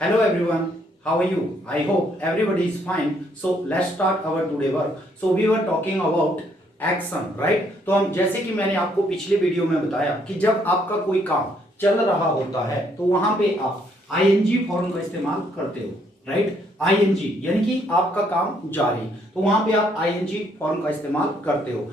Hello everyone, how are you? I hope everybody is fine. So let's start our today work. So we were talking about action, right? तो हम जैसे कि मैंने आपको पिछले video में बताया कि जब आपका कोई काम चल रहा होता है तो वहां पे आप आईएनजी फॉर्म का इस्तेमाल करते हो, राइट? आईएनजी यानी कि आपका काम जारी, तो वहां पे आप आईएनजी फॉर्म का इस्तेमाल करते हो।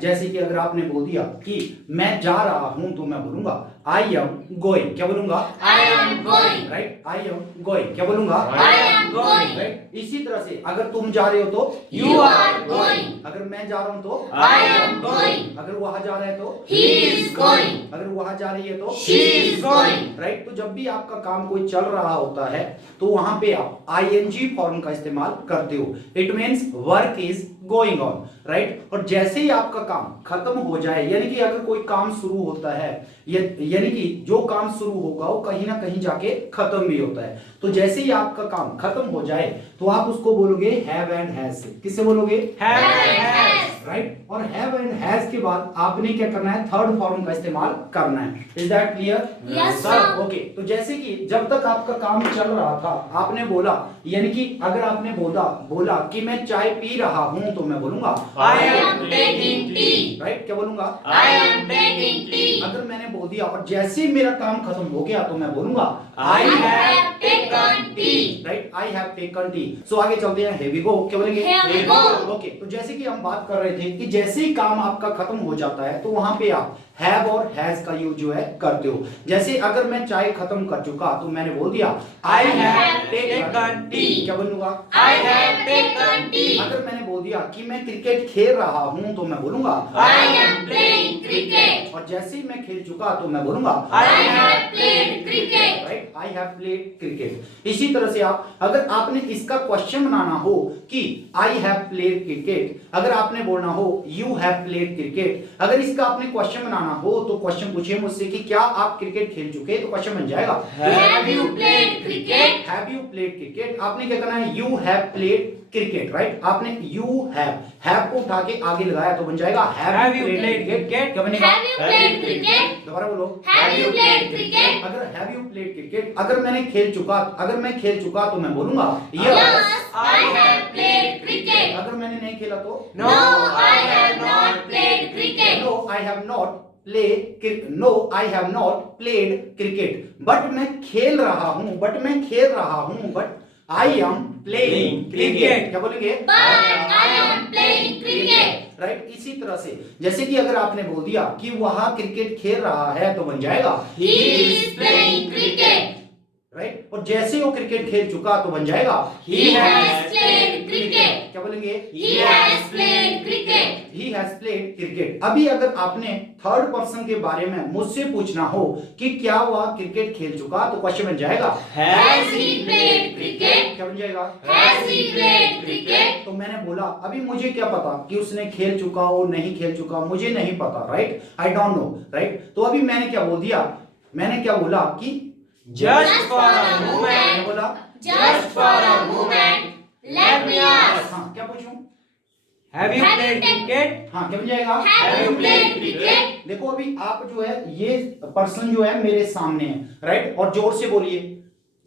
जैसे कि अगर आपने बोल दिया कि मैं जा रहा हूं तो मैं बोलूंगा आई एम गोइंग। क्या बोलूंगा? I am going. Right, I am going. क्या बोलूंगा? I am going. राइट। इसी तरह से अगर तुम जा रहे हो तो You are going. अगर मैं जा रहा हूं तो I am going. अगर वहां जा रहा है तो He is going. अगर वहां जा रही है तो She is going. राइट। तो जब भी आपका काम कोई चल रहा होता है तो वहां पे आप आईएनजी फॉर्म का इस्तेमाल करते हो। It means work is going on, right. और जैसे ही आपका काम खत्म हो जाए, यानी कि अगर कोई काम शुरू होता है, यानी कि जो काम शुरू होगा वो कहीं ना कहीं जाके खत्म भी होता है, तो जैसे ही आपका काम खत्म हो जाए तो आप उसको बोलोगे हैव एंड हैज से। किससे बोलोगे? Have and has. राइट। और हैव एंड हैज के बाद आपने क्या करना है? थर्ड फॉर्म का इस्तेमाल करना है। Is that clear? Yes, sir. Okay. तो जैसे कि जब तक आपका काम चल रहा था आपने बोला, यानी कि अगर आपने बोला कि मैं चाय पी रहा हूं तो मैं बोलूंगा I am taking tea. Right. क्या बोलूंगा? I am taking tea. अगर मैंने बोल दिया और जैसे ही मेरा काम खत्म हो गया तो मैं बोलूंगा I have taken tea. Right, I have taken tea. So आगे चलते हैं। here we go। क्या बोलेंगे? Here we go. ओके। तो जैसे कि हम बात कर रहे थे कि जैसे ही काम आपका खत्म हो जाता है तो वहां पे आप हैव और हैज का यूज जो है करते हो। जैसे अगर मैं चाय खत्म कर चुका तो मैंने बोल दिया I have taken tea. क्या बोलूंगा? I have taken tea. अगर मैंने बोल दिया कि मैं क्रिकेट खेल रहा हूं तो मैं बोलूंगा I am playing cricket. और जैसे ही मैं खेल चुका तो मैं बोलूंगा I have played cricket. Right, I have played cricket. इसी तरह से आप अगर आपने इसका क्वेश्चन बनाना हो कि आई हैव प्लेड क्रिकेट, अगर आपने बोलना हो यू हैव प्लेड क्रिकेट, अगर इसका आपने क्वेश्चन बनाना हो तो क्वेश्चन पूछिए मुझसे कि क्या आप क्रिकेट खेल चुके? तो क्वेश्चन बन जाएगा Have you played cricket? Have you played cricket. आपने क्या करना है? You have played cricket, right. आपने यू हैव को उठा के आगे लगाया तो बन जाएगा हैव यू प्लेड क्रिकेट। क्या बनेगा? Have you played cricket? दोबारा बोलो। Have you played cricket? अगर हैव यू प्लेड क्रिकेट, अगर मैं खेल चुका तो मैं बोलूंगा Yes, I have played cricket. अगर मैंने नहीं खेला तो No, I have not played cricket. No I have not played cricket. But मैं खेल रहा हूं but I am playing cricket. क्या बोलेंगे? But I am playing cricket. Right. इसी तरह से जैसे कि अगर आपने बोल दिया कि वहां क्रिकेट खेल रहा है तो बन जाएगा He is playing cricket. Right. और जैसे वो क्रिकेट खेल चुका तो बन जाएगा He has played cricket. क्या बोलेंगे? He has played cricket. He has played cricket। अभी अगर आपने थर्ड पर्सन के बारे में मुझसे पूछना हो कि क्या वह क्रिकेट खेल चुका तो क्वेश्चन बन जाएगा Has he played cricket? क्या बन जाएगा? Has he played cricket? तो मैंने बोला अभी मुझे क्या पता कि उसने खेल चुका हो नहीं खेल चुका, मुझे नहीं पता, right. I don't know, right. तो अभी मैंने क्या बोल दिया? मैंने क्या बोला कि Just for a moment. मैंने बोला Just for a moment. Let me ask. हाँ, क्या पूछूं? Have you Have played you cricket? हाँ, क्या बन जाएगा? Have you played cricket? देखो अभी आप जो है ये पर्सन जो है मेरे सामने है, राइट। और जोर से बोलिए।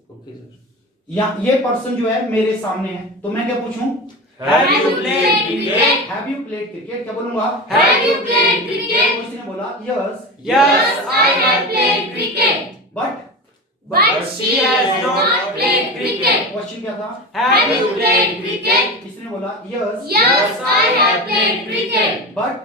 Okay, sir. या ये पर्सन जो है मेरे सामने है तो मैं क्या पूछूं? Have you played cricket? Have you played cricket? क्या बोलूंगा? Have you played cricket? तो इसने बोला yes Yes, I have played cricket. But But she has not played cricket. Question क्या था? Have you played cricket? इसने बोला yes Yes, I have played cricket. But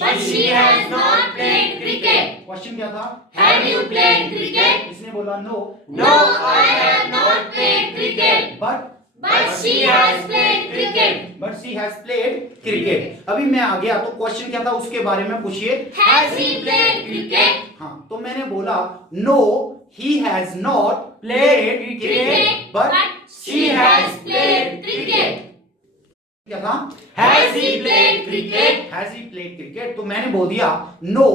But she has not played cricket. Question क्या था? Have you played cricket? इसने बोला no No, I have not played cricket. But she has played cricket. But she has played cricket. अभी मैं आ गया तो question क्या था उसके बारे में पूछिए। Has he played cricket? हाँ, तो मैंने बोला no he has not played cricket but she has played cricket. क्या था? Has he played cricket? Has he played cricket. तो मैंने बोल दिया no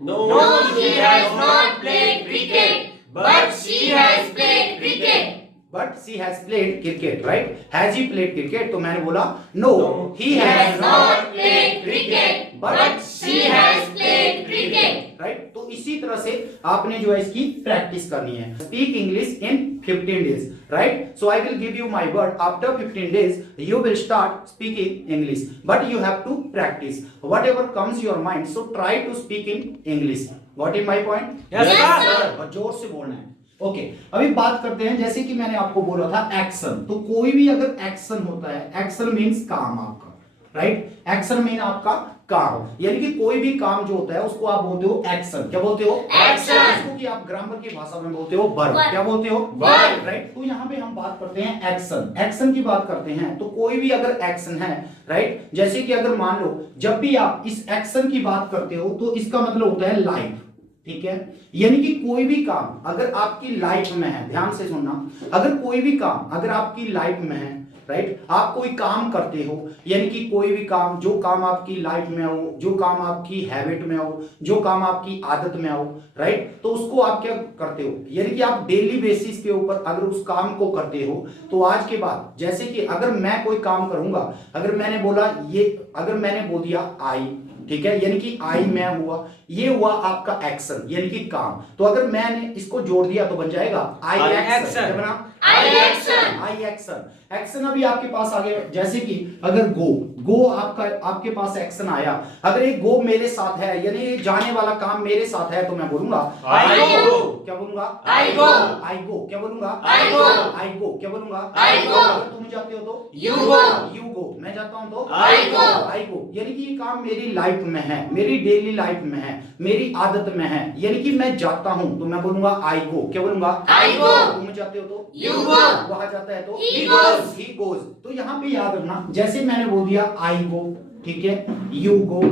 No, No, he has not played cricket. But she has played cricket. But she has played cricket, right. Has he played cricket तो मैंने बोला no he He has has not played cricket. But she has played cricket. Right. तो इसी तरह से आपने जो है इसकी प्रैक्टिस करनी है। Speak English in 15 days, right? So I will give you my word. After 15 days, you will start speaking English, but you have to practice whatever comes your mind. So try to speak in English. What is my point? Yes, sir. और जोर से बोलना है. Okay अभी बात करते हैं, जैसे कि मैंने आपको बोला था एक्शन. तो कोई भी अगर एक्शन होता है, एक्शन मीन्स काम आपका, राइट? एक्शन मीन आपका काम, यानी कि कोई भी काम जो होता है उसको आप बोलते हो एक्शन. क्या बोलते हो? Action. इसको कि आप ग्रामर की भाषा में बोलते हो वर्ब. Verb. क्या बोलते हो? Verb. राइट. तो यहाँ पे हम बात करते हैं एक्शन. एक्शन की बात करते हैं तो कोई भी अगर एक्शन है, राइट, जैसे कि अगर मान लो जब भी आप इस एक्शन की बात करते हो तो इसका मतलब होता है लाइफ. ठीक है, यानी कि कोई भी काम अगर आपकी लाइफ में है, ध्यान से सुनना, अगर कोई भी काम अगर आपकी लाइफ में है, राइट, आप कोई काम करते हो, यानी कि कोई भी काम, जो काम आपकी लाइफ में हो, जो काम आपकी हैबिट में हो, जो काम आपकी आदत में हो, राइट, तो उसको आप क्या करते हो, यानी कि आप डेली बेसिस के ऊपर अगर उस काम को करते हो तो आज के बाद, जैसे कि अगर मैं कोई काम करूंगा, अगर मैंने बोला ये, अगर मैंने बोल दिया आई, ठीक है, यानी कि आई मैं हुआ, ये हुआ आपका एक्शन यानी कि काम. तो अगर मैंने इसको जोड़ दिया तो बन जाएगा आई एक्शन. क्या बना? आई एक्शन. आई एक्शन. एक्शन अभी आपके पास आ गया, जैसे कि अगर गो, गो आपके पास एक्शन आया, अगर ये गो मेरे साथ है, यानी ये जाने वाला काम मेरे साथ है, तो मैं बोलूंगा I go. क्या बोलूंगा? I go. आई गो. क्या बोलूंगा? I go. आई गो. क्या बोलूंगा? I go. अगर तुम जाते हो तो You go. You go. मैं जाता हूं तो I go. आई गो. यानी कि ये काम मेरी लाइफ में है, मेरी डेली लाइफ में है, मेरी आदत में है, यानी कि मैं जाता हूं तो मैं बोलूंगा आई गो. क्या बोलूंगा? I go. तुम जाते हो तो You go. वहां जाता है तो He goes. He goes. तो यहाँ पे याद रखना, जैसे मैंने बोल दिया आई गो, ठीक है, यू गो,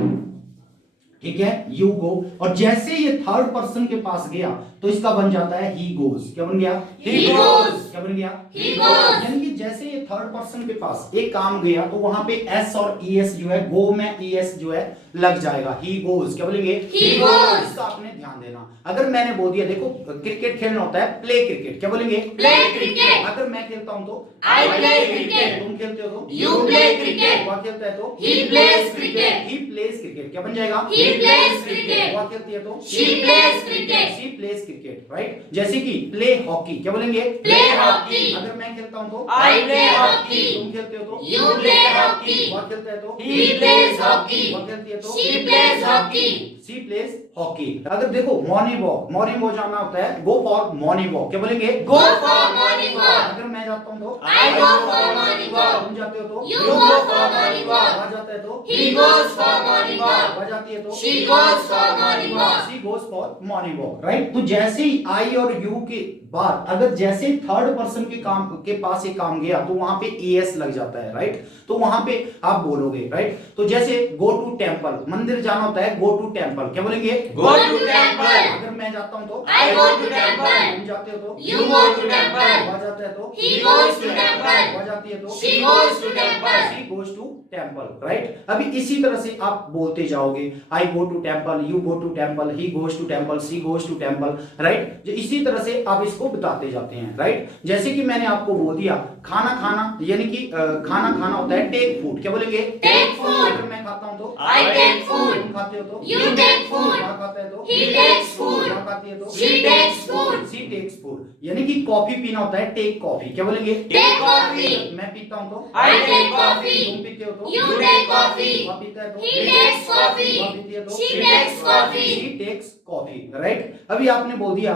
ठीक है, यू गो, और जैसे ये थर्ड पर्सन के पास गया तो इसका बन जाता है ही गोज. क्या बन गया? He goes. क्या बन गया? He goes. यानी कि जैसे ये थर्ड पर्सन के पास एक काम गया तो वहां पे एस और ईएस जो है, गो में ईएस जो है लग जाएगा. He goes. क्या बोलेंगे? He goes. इसका आपने ध्यान देना. अगर मैंने बोल दिया, देखो क्रिकेट खेलना होता है प्ले क्रिकेट. क्या बोलेंगे? Play cricket. अगर मैं खेलता हूं तो I play cricket. तुम खेलते हो तो You play cricket. वह खेलता है तो He plays cricket. He place cricket. क्या बन जाएगा? He plays cricket. वह खेलती है तो She plays cricket. She place cricket. Right. जैसे कि प्ले हॉकी. क्या बोलेंगे? Play hockey. अगर मैं खेलता हूं तो I play hockey. तुम खेलते हो तो You play hockey. वह खेलता है तो He plays hockey. वह खेलती है तो She plays hockey. She plays hockey. अगर देखो मॉर्निंग वॉक, मॉर्निंग वॉक जाना होता है, गो फॉर मॉर्निंग वॉक. क्या बोलेंगे? Go for morning walk. अगर मैं जाता हूं तो I go for morning walk. तुम जाते हो तो You go for morning walk. वह जाता है तो He goes for morning walk. वह जाती है तो She goes for morning walk. She goes for morning walk. Right. तो जैसे ही आई और यू के बाद अगर जैसे थर्ड पर्सन के काम के पास ये काम गया तो वहां पे एस लग जाता है. राइट. तो वहां पे आप बोलोगे. राइट. तो जैसे गो टू टेंपल, मंदिर जाना होता है, गो टू टेंपल. क्या बोलेंगे? Go to temple. अगर मैं जाता हूं तो I go to temple. तुम जाते हो तो You go to temple. वह जाता है तो He goes to temple. वह जाती है तो She goes to temple. She goes to temple. Right. अभी इसी तरह से आप बोलते जाओगे. I go to temple, you go to temple, he goes to temple, she goes to temple. Right. जो इसी तरह से आप इसको बताते जाते हैं. राइट. जैसे कि मैंने आपको बोल दिया खाना खाना, यानी कि खाना खाना होता है टेक फूड. क्या बोलेंगे? Take food. अगर मैं खाता हूं तो I take food. तुम खाते हो तो You take food. वह खाता है तो He takes food. वह खाती है तो She takes food. She takes food. यानी कि कॉफी पीना होता है टेक कॉफी. क्या बोलेंगे? Take coffee. मैं पीता हूं तो I take coffee. तुम पीते हो तो You take coffee. वह पीता है तो He takes coffee. वह पीती है तो She takes coffee. She takes coffee. Right. अभी आपने बोल दिया,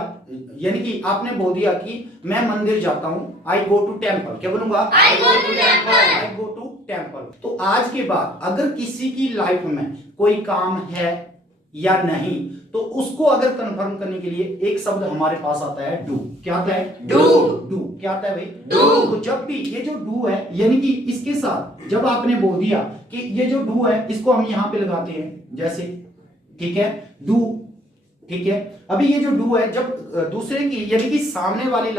यानी कि आपने बोल दिया कि मैं मंदिर जाता हूं, आई गो टू टेंपल. क्या बोलूंगा? I go to temple. I go to temple. तो आज के बाद अगर किसी की लाइफ में कोई काम है या नहीं तो उसको अगर कंफर्म करने के लिए एक शब्द हमारे पास आता है डू. क्या आता है? Do. डू. क्या आता है भाई? Do. तो जब भी ये जो डू है, यानी कि इसके साथ जब आपने बोल दिया कि ये जो डू है इसको हम यहां पे लगाते हैं, जैसे, ठीक है, डू. ठीक है. अभी ये जो डू है जब दूसरे की, यानी कि सामने वाले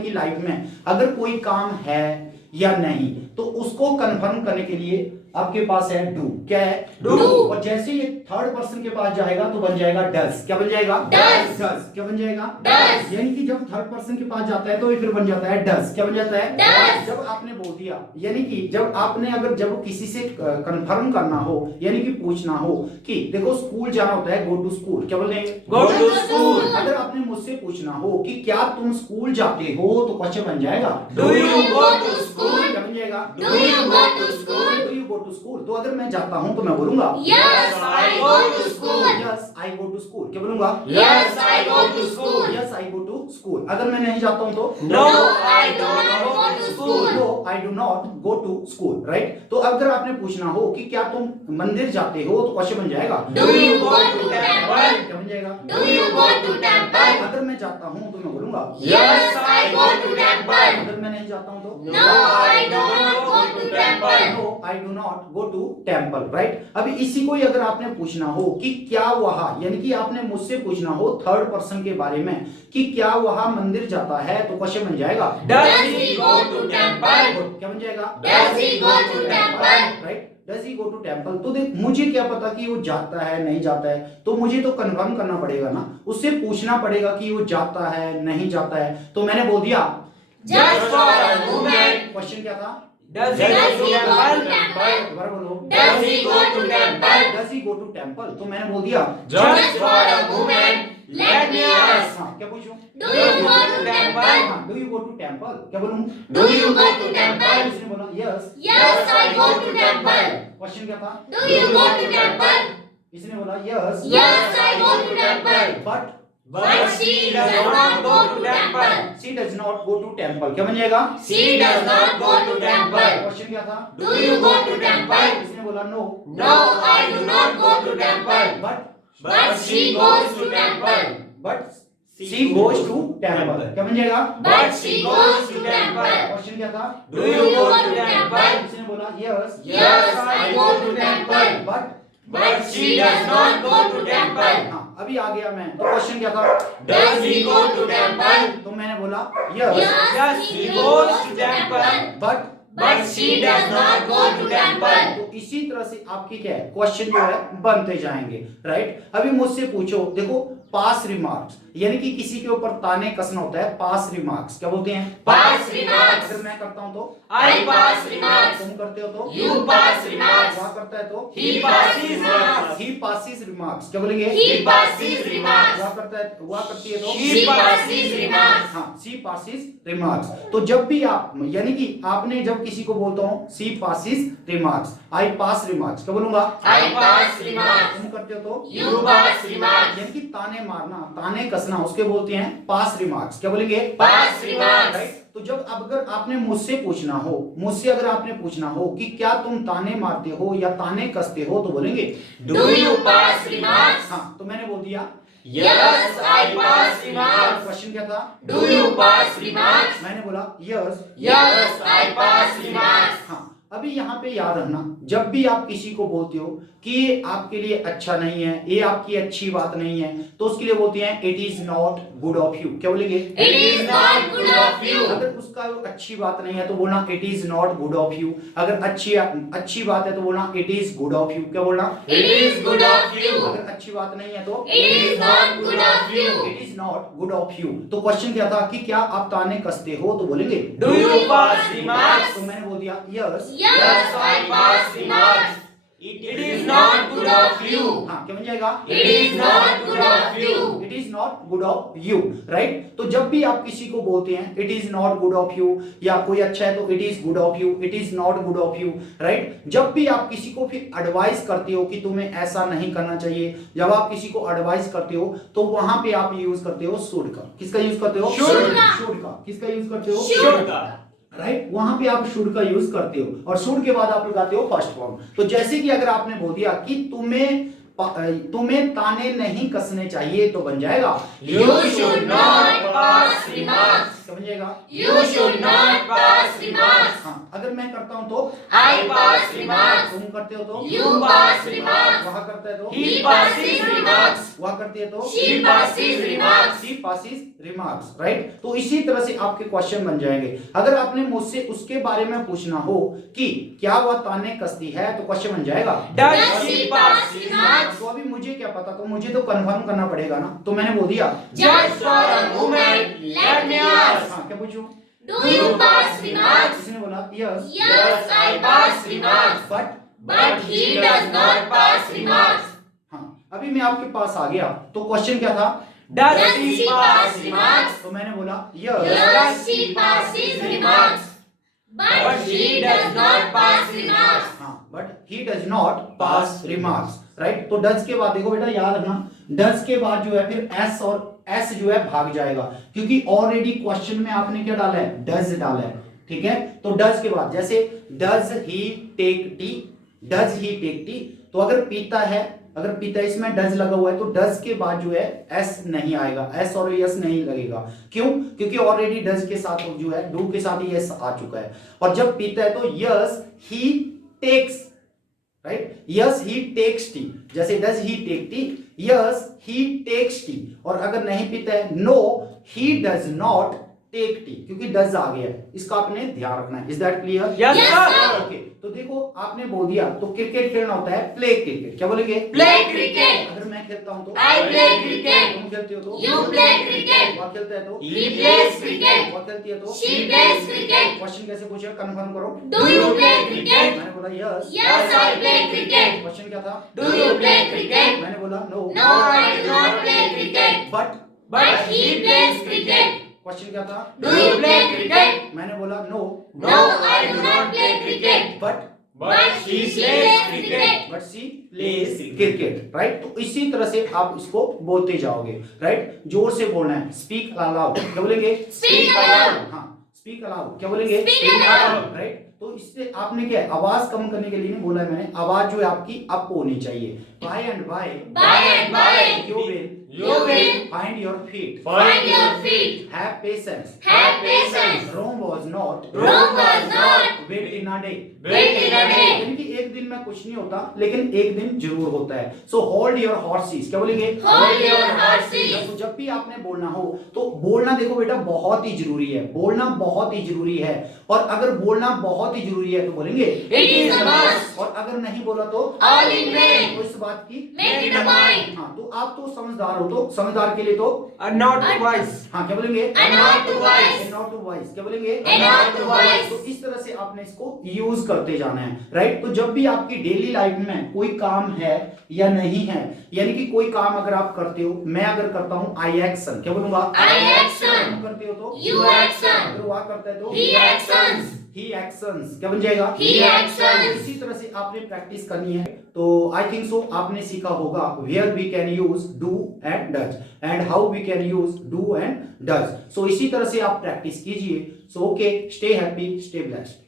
की लाइफ में अगर कोई काम है या नहीं। तो उसको कंफर्म करने के लिए आपके पास है डू। क्या है? Do। और जैसे ये थर्ड पर्सन के पास जाएगा तो बन जाएगा डज। क्या बन जाएगा? Does। डज। क्या बन जाएगा? Does। यानी कि जब थर्ड पर्सन के पास जाता है तो ये फिर बन जाता है डज। क्या बन जाता है? Does। जब आपने बोल दिया, यानी कि जब आपने अगर जब किसी से कंफर्म करना हो, यानी कि पूछना हो कि देखो स्कूल जाना होता है, गो टू स्कूल। क्या बोलेंगे? Go to school। अगर आपने मुझसे पूछना हो कि क्या तुम स्कूल जाते हो तो क्वेश्चन बन जाएगा Do you go to school? क्या बन जाएगा? Do you go to school? Do you go to school? तो अगर मैं जाता हूं तो मैं बोलूंगा Yes, I go to school. Yes I go to school. क्या बोलूंगा? Yes, I go to school. Yes I go to school. अगर मैं नहीं जाता हूं तो No, I do not go to school. No I do not go to school. Right. तो अगर आपने पूछना हो कि क्या तुम मंदिर जाते हो तो क्वेश्चन बन जाएगा Do you go to temple? क्या बन जाएगा? Do you go to temple? अगर मैं जाता हूं तो मैं बोलूंगा Yes, I go to temple. अगर मैं नहीं जाता हूं तो No, I do not go to temple. No I do not go to temple. Right. अभी इसी को ही अगर आपने पूछना हो कि क्या वह, यानी कि आपने मुझसे पूछना हो थर्ड पर्सन के बारे में कि क्या वह मंदिर जाता है तो क्वेश्चन बन जाएगा Does he go to temple? क्या बन जाएगा? Does he go to temple? Right. Does he go to temple. तो देख मुझे क्या पता कि वो जाता है नहीं जाता है, तो मुझे तो कंफर्म करना पड़ेगा ना, उससे पूछना पड़ेगा कि वो जाता है नहीं जाता है। तो मैंने बोल दिया Just for a moment. Question क्या था? Does Does he he go go to to temple? temple? दोबारा बोलो। Does he go to temple? Does he go to temple. तो मैंने बोल दिया Just for a moment. Let me ask. हाँ, क्या पूछूं? Do you go to temple? हाँ, do you go to temple. क्या बोलूं? Do you go to temple? इसने बोला yes. Yes, I go to temple. Question क्या था? Do you go to temple? इसने बोला yes. Yes, I go to temple. But But she does not go to temple. She does not go to temple. क्या बन जाएगा? She does not go to temple. Question क्या था? Do you go to temple? इसने बोला no. No, I do not go to temple. But she goes to temple. But she goes to temple. क्या बन जाएगा? But she goes to temple. Question क्या था? Do you go to temple? इसने बोला yes. Yes, I go to temple. But she does not go to temple. हाँ, अभी आ गया मैं। तो क्वेश्चन क्या था? Does he go to temple? तो मैंने बोला yes. Yes, he goes to temple. But she does not go to temple. तो इसी तरह से आपकी क्या है क्वेश्चन जो है बनते जाएंगे। राइट। अभी मुझसे पूछो, देखो पास रिमार्क्स, यानी कि किसी के ऊपर ताने कसना होता है। पास रिमार्क्स क्या बोलते हैं? Pass remarks. अगर मैं करता हूं तो I pass remarks. तुम करते हो तो You pass remarks. वह करता है तो He passes remarks. He passes remarks. क्या बोलेंगे? He passes remarks. वह करता है, वह करती है तो She passes remarks. हाँ, सी पासिस रिमार्क्स। तो जब भी आप, यानी कि आपने जब किसी को बोलता हूं सी पासिस रिमार्क्स, आई पास रिमार्क्स, क्या बोलूंगा? I pass remarks. तुम करते हो तो You pass remarks. यानी कि ताने मारना, ताने कसना, उसके बोलते हैं पास रिमार्क्स। क्या बोलेंगे? Pass remarks. राइट। तो जब अगर आपने मुझसे पूछना हो, मुझसे अगर आपने पूछना हो कि क्या तुम ताने मारते हो या ताने कसते हो तो बोलेंगे Do you pass remarks? हाँ। तो मैंने बोल दिया Yes, I pass remarks. Question क्या था? Do you pass remarks? मैंने बोला yes. Yes, I pass remarks. हाँ। अभी यहाँ पे याद रखना, जब भी आप किसी को बोलते हो कि ये आपके लिए अच्छा नहीं है, ये आपकी अच्छी बात नहीं है, तो उसके लिए बोलते हैं it is not good of you. क्या बोलेंगे? It is not good of you. अगर उसका अच्छी बात नहीं है तो बोलना it is not good of you. अगर अच्छी बात है तो बोलना it is good of you. क्या बोलना? It is good of you. अगर अच्छी बात नहीं है तो It is not good of you. It is not good of you. तो क्वेश्चन क्या था कि क्या आप ताने कसते हो तो बोलेंगे Do you pass remarks? तो मैंने बोल दिया yes. Yes, I pass remarks. It is not good of you. हाँ, क्या बन जाएगा? It is not good of you. It is not good of you. Right. तो जब भी आप किसी को बोलते हैं it is not good of you, या कोई अच्छा है तो it is good of you, it is not good of you. Right. जब भी आप किसी को फिर एडवाइस करते हो कि तुम्हें ऐसा नहीं करना चाहिए, जब आप किसी को एडवाइस करते हो तो वहां पे आप यूज करते हो शुड का। किसका यूज करते हो? Should का। शुड का। किसका यूज करते हो? Should का। राइट। वहां पे आप शुड का यूज करते हो और शुड के बाद आप लगाते हो फर्स्ट फॉर्म। तो जैसे कि अगर आपने बोल दिया कि तुम्हें ताने नहीं कसने चाहिए तो बन जाएगा You should not pass remarks. क्या बन जाएगा? You should not pass remarks. हाँ, अगर मैं करता हूँ तो I pass remarks. तुम करते हो तो You pass remarks. वह करता है तो He passes remarks. वह करती है तो She passes remarks. She passes remarks, right? तो इसी तरह से आपके क्वेश्चन बन जाएंगे। अगर आपने मुझसे उसके बारे में पूछना हो कि क्या वह ताने कसती है तो क्वेश्चन बन जाएगा Does she pass remarks? तो अभी मुझे क्या पता, तो मुझे तो कंफर्म करना पड़ेगा ना, तो मैंने बोल दिया Just for a moment, let me ask. हाँ, क्या पूछूं? Do you pass remarks? किसने बोला yes? Yes, I pass remarks. But he does not pass remarks. हाँ, अभी मैं आपके पास आ गया तो क्वेश्चन क्या था? Does she pass remarks? तो मैंने बोला yes. Yes, she passes remarks. But he does not pass remarks. हाँ, but he does not pass remarks, right? तो डज के बाद देखो बेटा, याद रखना, डज के बाद जो है फिर एस और एस जो है भाग जाएगा, क्योंकि ऑलरेडी क्वेश्चन में आपने क्या डाला है? डज डाला है, ठीक है? तो डज के बाद जैसे does he take tea, does he take tea, तो अगर पीता है, अगर पीता इसमें डज लगा हुआ है तो डज के बाद जो है एस नहीं आएगा, एस और एस नहीं लगेगा। क्यों? क्योंकि ऑलरेडी डज के साथ जो है डू के साथ ही एस आ चुका है। और जब पीता है तो yes he takes, right? Yes he takes tea, जैसे does he take tea, yes he takes tea. और अगर नहीं पीता है, no he does not take tea, क्योंकि डज आ गया है, इसका आपने ध्यान रखना है। Is that clear? Yes, sir. Okay, तो देखो आपने बोल दिया तो क्रिकेट खेलना होता है प्ले क्रिकेट, क्या बोलेंगे? Play cricket. अगर मैं खेलता हूं तो I play cricket. तुम खेलते हो तो You play cricket. वह खेलता है तो He plays cricket. वह खेलती है तो She plays cricket. क्वेश्चन कैसे पूछा? कंफर्म करो। Do you play cricket? मैंने बोला yes. Yes, I play cricket. Question क्या था? Do you play cricket? मैंने बोला no. No, I do not play cricket. But he plays cricket. Question क्या था? Do you play cricket? मैंने बोला no. No, I do not play cricket. But she plays cricket. But she plays cricket, right? तो इसी तरह से आप इसको बोलते जाओगे, राइट? जोर से बोलना है, स्पीक अलाउड, क्या बोलेंगे? Speak aloud. हाँ, स्पीक अलाउड, क्या बोलेंगे? Speak aloud. राइट? तो इससे आपने क्या है, आवाज कम करने के लिए नहीं बोला है मैंने, आवाज जो है आपकी अप होनी चाहिए। By and by By and by, you will will find your feet, find your feet. have patience, Have patience. Rome was not Rome was not built in a day, built in a day. यानी कि एक दिन में कुछ नहीं होता, लेकिन एक दिन जरूर होता है। सो होल्ड योर हॉर्सेस, क्या बोलेंगे? Hold your horses. तो जब भी आपने बोलना हो तो बोलना देखो बेटा बहुत ही जरूरी है, बोलना बहुत ही जरूरी है। और अगर बोलना बहुत ही जरूरी है तो बोलेंगे It is a must. और अगर नहीं बोला तो All in vain. तो इस बात की Make it a point. हाँ, तो आप तो समझदार हो, तो समझदार के लिए तो not wise. हाँ, क्या बोलेंगे? And not to wise. And not to wise, क्या बोलेंगे? And not to wise. तो इस तरह से आपने इसको यूज करते जाना है, राइट? तो जब भी आपकी डेली लाइफ में कोई काम है या नहीं है, यानी कि कोई काम अगर आप करते हो, मैं अगर करता हूं आई एक्शन, क्या बोलूंगा? I action. तुम करते हो तो You action. अगर वह करता है तो He actions. ही एक्शंस, क्या बन जाएगा? He actions. इसी तरह से आपने प्रैक्टिस करनी है। तो आई थिंक सो आपने सीखा होगा where we can use do and does and how we can use do and does. So इसी तरह से आप प्रैक्टिस कीजिए। So okay, stay happy, stay blessed.